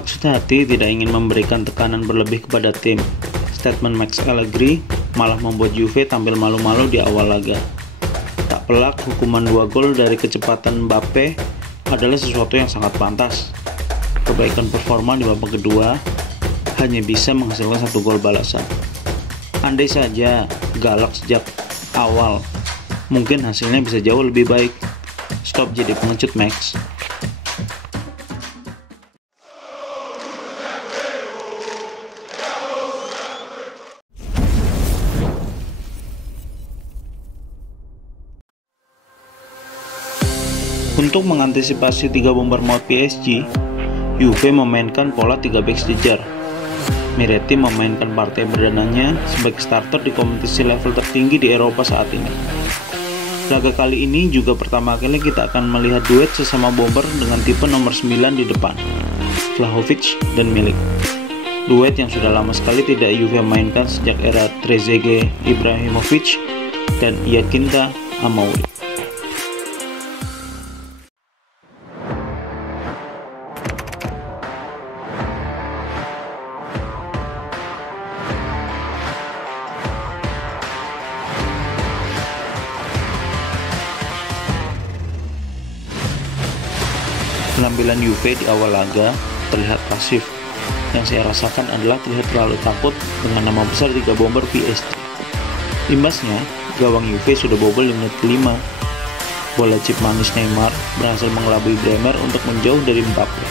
Maksud hati tidak ingin memberikan tekanan berlebih kepada tim. Statement Max Allegri malah membuat Juve tampil malu-malu di awal laga. Tak pelak, hukuman 2 gol dari kecepatan Mbappe adalah sesuatu yang sangat pantas. Kebaikan performa di babak kedua hanya bisa menghasilkan 1 gol balasan. Andai saja galak sejak awal, mungkin hasilnya bisa jauh lebih baik. Stop jadi pengecut, Max. Untuk mengantisipasi 3 bomber maut PSG, Juve memainkan pola 3 back sejajar. Miretti memainkan partai berdananya sebagai starter di kompetisi level tertinggi di Eropa saat ini. Laga kali ini juga pertama kali kita akan melihat duet sesama bomber dengan tipe nomor 9 di depan, Vlahovic dan Milik. Duet yang sudah lama sekali tidak Juve mainkan sejak era Trezeguet, Ibrahimovic, dan Iaquinta Amauri. Penampilan Juve di awal laga terlihat pasif. Yang saya rasakan adalah terlihat terlalu takut dengan nama besar 3 bomber PSG. Imbasnya, gawang Juve sudah bobol di menit ke-5. Bola chip manis Neymar berhasil mengelabui Bremer untuk menjauh dari Mbappe.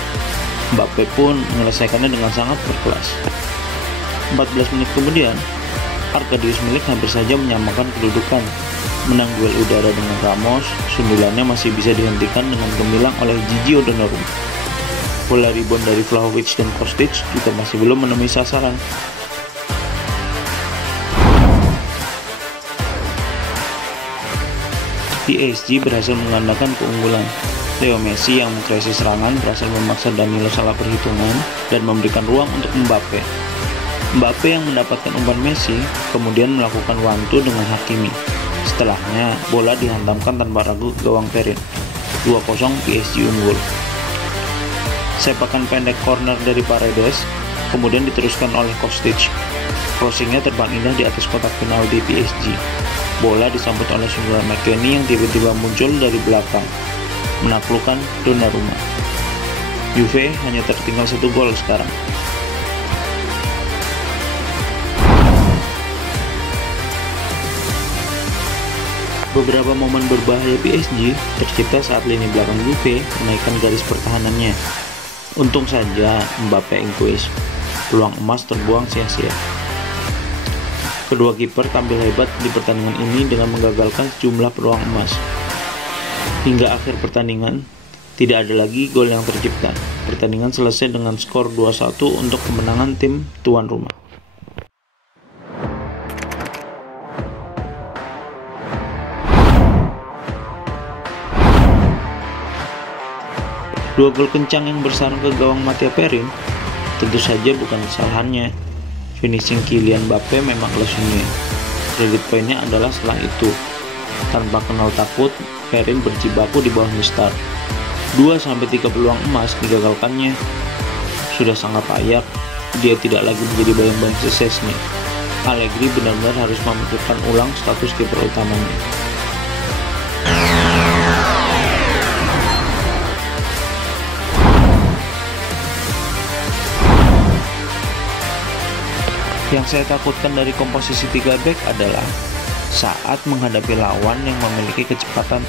Mbappe pun menyelesaikannya dengan sangat berkelas. 14 menit kemudian, Arkadiusz Milik hampir saja menyamakan kedudukan. Menang duel udara dengan Ramos, sundulannya masih bisa dihentikan dengan gemilang oleh Gigi Donnarumma. Bola rebound dari Vlahovic dan Kostic juga masih belum menemui sasaran. PSG berhasil menggandakan keunggulan. Leo Messi yang mengkreasi serangan berhasil memaksa Danilo salah perhitungan dan memberikan ruang untuk Mbappe. Mbappe yang mendapatkan umpan Messi kemudian melakukan one-two dengan Hakimi. Setelahnya, bola dihantamkan tanpa ragu ke gawang Perin. 2-0 PSG unggul. Sepakan pendek corner dari Paredes, kemudian diteruskan oleh Kostic. Crossingnya terbang indah di atas kotak penalti PSG. Bola disambut oleh sundulan McKennie yang tiba-tiba muncul dari belakang, menaklukkan Donnarumma. Juve hanya tertinggal 1 gol sekarang. Beberapa momen berbahaya PSG tercipta saat lini belakang Juve menaikkan garis pertahanannya. Untung saja Mbappe egois, peluang emas terbuang sia-sia. Kedua kiper tampil hebat di pertandingan ini dengan menggagalkan sejumlah peluang emas. Hingga akhir pertandingan, tidak ada lagi gol yang tercipta. Pertandingan selesai dengan skor 2-1 untuk kemenangan tim tuan rumah. Dua gol kencang yang bersarang ke gawang Matteo Perin tentu saja bukan kesalahannya. Finishing Kylian Mbappe memang lesunya. Kredit poinnya adalah setelah itu. Tanpa kenal takut, Perin berjibaku di bawah mistar. 2-3 peluang emas digagalkannya. Sudah sangat layak, dia tidak lagi menjadi bayang-bayang suksesnya. Allegri benar-benar harus memikirkan ulang status kiper utamanya. Yang saya takutkan dari komposisi 3 back adalah saat menghadapi lawan yang memiliki kecepatan.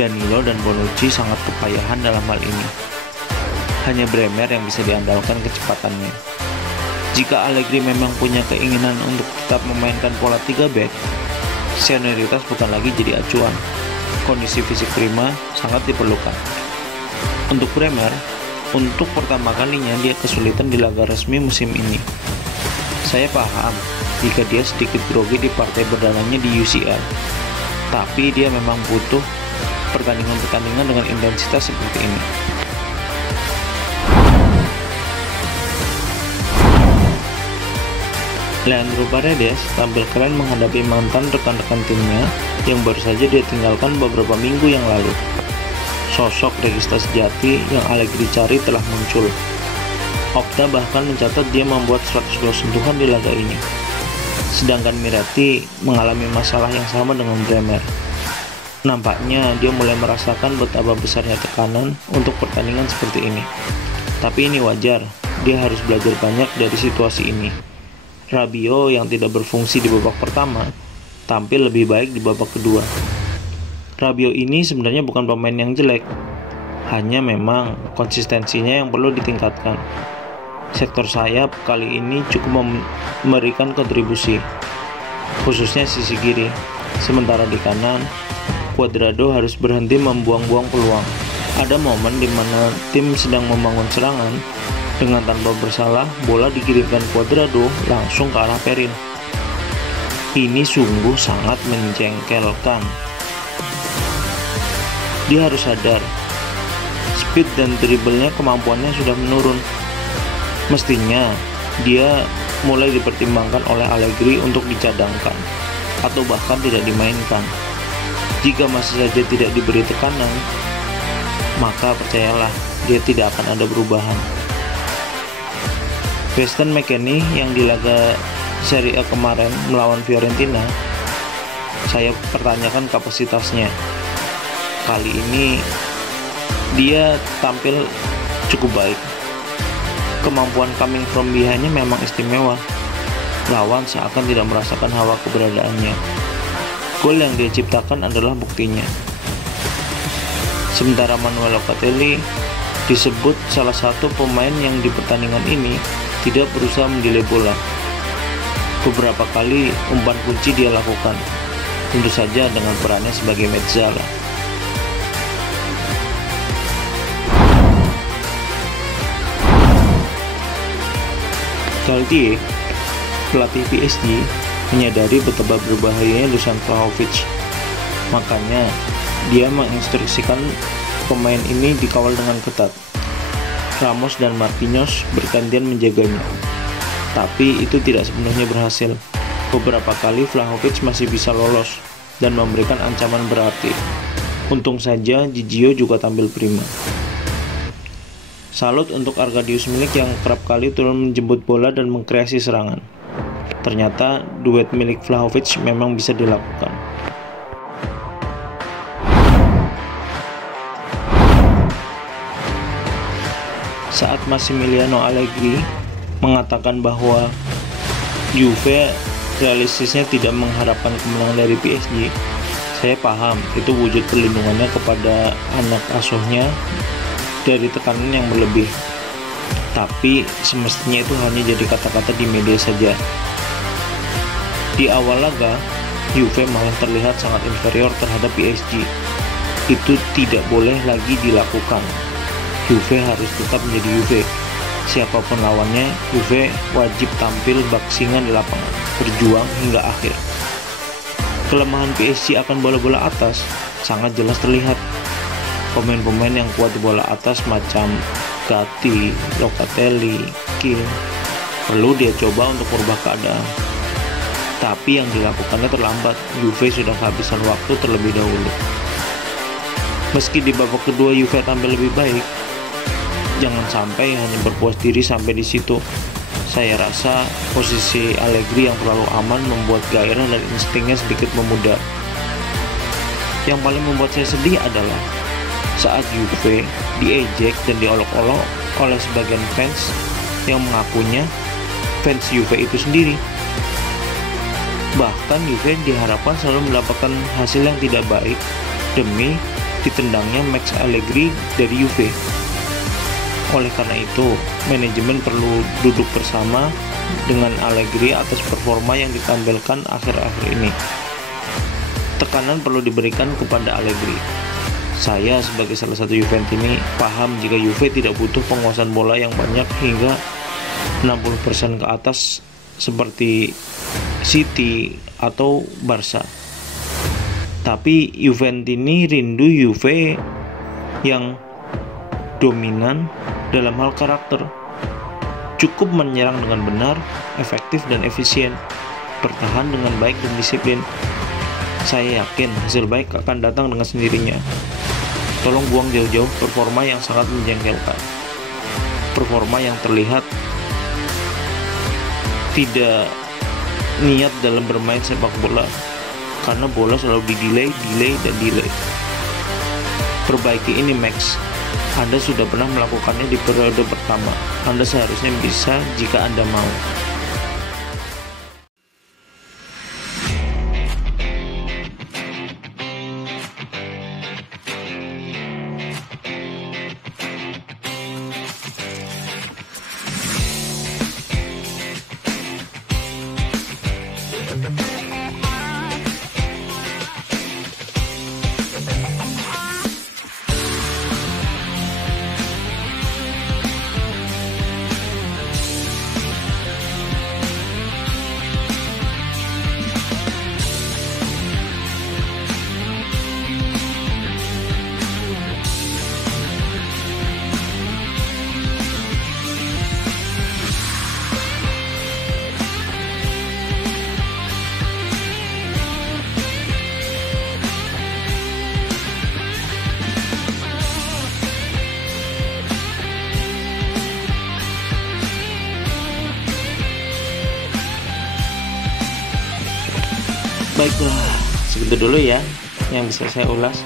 Danilo dan Bonucci sangat kepayahan dalam hal ini. Hanya Bremer yang bisa diandalkan kecepatannya. Jika Allegri memang punya keinginan untuk tetap memainkan pola 3 back, senioritas bukan lagi jadi acuan. Kondisi fisik prima sangat diperlukan. Untuk Bremer, untuk pertama kalinya dia kesulitan di laga resmi musim ini. Saya paham jika dia sedikit grogi di partai berdananya di UCL, tapi dia memang butuh pertandingan-pertandingan dengan intensitas seperti ini. Leandro Paredes tampil keren menghadapi mantan rekan-rekan timnya yang baru saja dia tinggalkan beberapa minggu yang lalu. Sosok regista sejati yang Allegri cari telah muncul. Opta bahkan mencatat dia membuat 102 sentuhan di laga ini. Sedangkan Miretti mengalami masalah yang sama dengan Bremer. Nampaknya dia mulai merasakan betapa besarnya tekanan untuk pertandingan seperti ini. Tapi ini wajar, dia harus belajar banyak dari situasi ini. Rabiot yang tidak berfungsi di babak pertama, tampil lebih baik di babak kedua. Rabiot ini sebenarnya bukan pemain yang jelek, hanya memang konsistensinya yang perlu ditingkatkan. Sektor sayap kali ini cukup memberikan kontribusi, khususnya sisi kiri. Sementara di kanan, Cuadrado harus berhenti membuang-buang peluang. Ada momen di mana tim sedang membangun serangan, dengan tanpa bersalah, bola dikirimkan Cuadrado langsung ke arah Perin. Ini sungguh sangat menjengkelkan. Dia harus sadar, speed dan dribblenya kemampuannya sudah menurun. Mestinya dia mulai dipertimbangkan oleh Allegri untuk dicadangkan atau bahkan tidak dimainkan. Jika masih saja tidak diberi tekanan, maka percayalah dia tidak akan ada perubahan. Weston McKennie yang di laga Serie A kemarin melawan Fiorentina, saya pertanyakan kapasitasnya. Kali ini dia tampil cukup baik. Kemampuan coming from behind-nya memang istimewa. Lawan seakan tidak merasakan hawa keberadaannya. Gol yang dia ciptakan adalah buktinya. Sementara Manuel Locatelli disebut salah satu pemain yang di pertandingan ini tidak berusaha mendelay bola. Beberapa kali umpan kunci dia lakukan, tentu saja dengan perannya sebagai Mezzala. Galtier, pelatih PSG, menyadari betapa berbahayanya Dusan Vlahovic. Makanya, dia menginstruksikan pemain ini dikawal dengan ketat. Ramos dan Marquinhos bergantian menjaganya. Tapi itu tidak sepenuhnya berhasil. Beberapa kali Vlahovic masih bisa lolos dan memberikan ancaman berarti. Untung saja Gigio juga tampil prima. Salut untuk Arkadiusz Milik yang kerap kali turun menjemput bola dan mengkreasi serangan. Ternyata duet Milik Vlahovic memang bisa dilakukan. Saat Massimiliano Allegri mengatakan bahwa Juve realistisnya tidak mengharapkan kemenangan dari PSG, saya paham itu wujud perlindungannya kepada anak asuhnya dari tekanan yang berlebih. Tapi semestinya itu hanya jadi kata-kata di media saja. Di awal laga, Juve malah terlihat sangat inferior terhadap PSG. Itu tidak boleh lagi dilakukan. Juve harus tetap menjadi Juve. Siapapun lawannya, Juve wajib tampil baksingan di lapangan, berjuang hingga akhir. Kelemahan PSG akan bola-bola atas sangat jelas terlihat. Pemain-pemain yang kuat di bola atas macam Gatti, Locatelli, Kim perlu dia coba untuk merubah keadaan. Tapi yang dilakukannya terlambat. Juve sudah kehabisan waktu terlebih dahulu. Meski di babak kedua Juve tampil lebih baik, jangan sampai hanya berpuas diri sampai di situ. Saya rasa posisi Allegri yang terlalu aman membuat gairah dan instingnya sedikit memudar. Yang paling membuat saya sedih adalah saat Juve diejek dan diolok-olok oleh sebagian fans yang mengakunya fans Juve itu sendiri. Bahkan Juve diharapkan selalu mendapatkan hasil yang tidak baik demi ditendangnya Max Allegri dari Juve. Oleh karena itu, manajemen perlu duduk bersama dengan Allegri atas performa yang ditampilkan akhir-akhir ini. Tekanan perlu diberikan kepada Allegri. Saya sebagai salah satu Juventini paham jika Juve tidak butuh penguasaan bola yang banyak hingga 60% ke atas seperti City atau Barca. Tapi Juventini rindu Juve yang dominan dalam hal karakter, cukup menyerang dengan benar, efektif dan efisien, bertahan dengan baik dan disiplin. Saya yakin hasil baik akan datang dengan sendirinya. Tolong buang jauh-jauh performa yang sangat menjengkelkan. performa yang terlihat tidak niat dalam bermain sepak bola, karena bola selalu delay. Perbaiki ini Max. Anda sudah pernah melakukannya di periode pertama. Anda seharusnya bisa jika Anda mau. Baiklah, segitu dulu ya yang bisa saya ulas.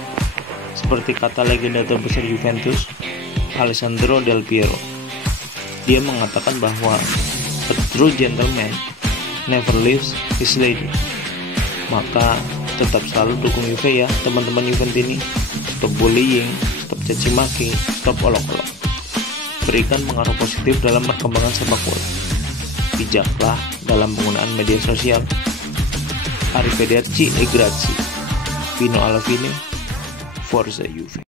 Seperti kata legenda terbesar Juventus, Alessandro Del Piero, dia mengatakan bahwa a true gentleman never leaves his lady. Maka tetap selalu dukung Juve ya teman-teman Juventini. Stop bullying, stop caci maki, stop olok-olok. Berikan pengaruh positif dalam perkembangan sepak bola. Bijaklah dalam penggunaan media sosial. Arrivederci e grazie. Pino alla fine, Forza Juve.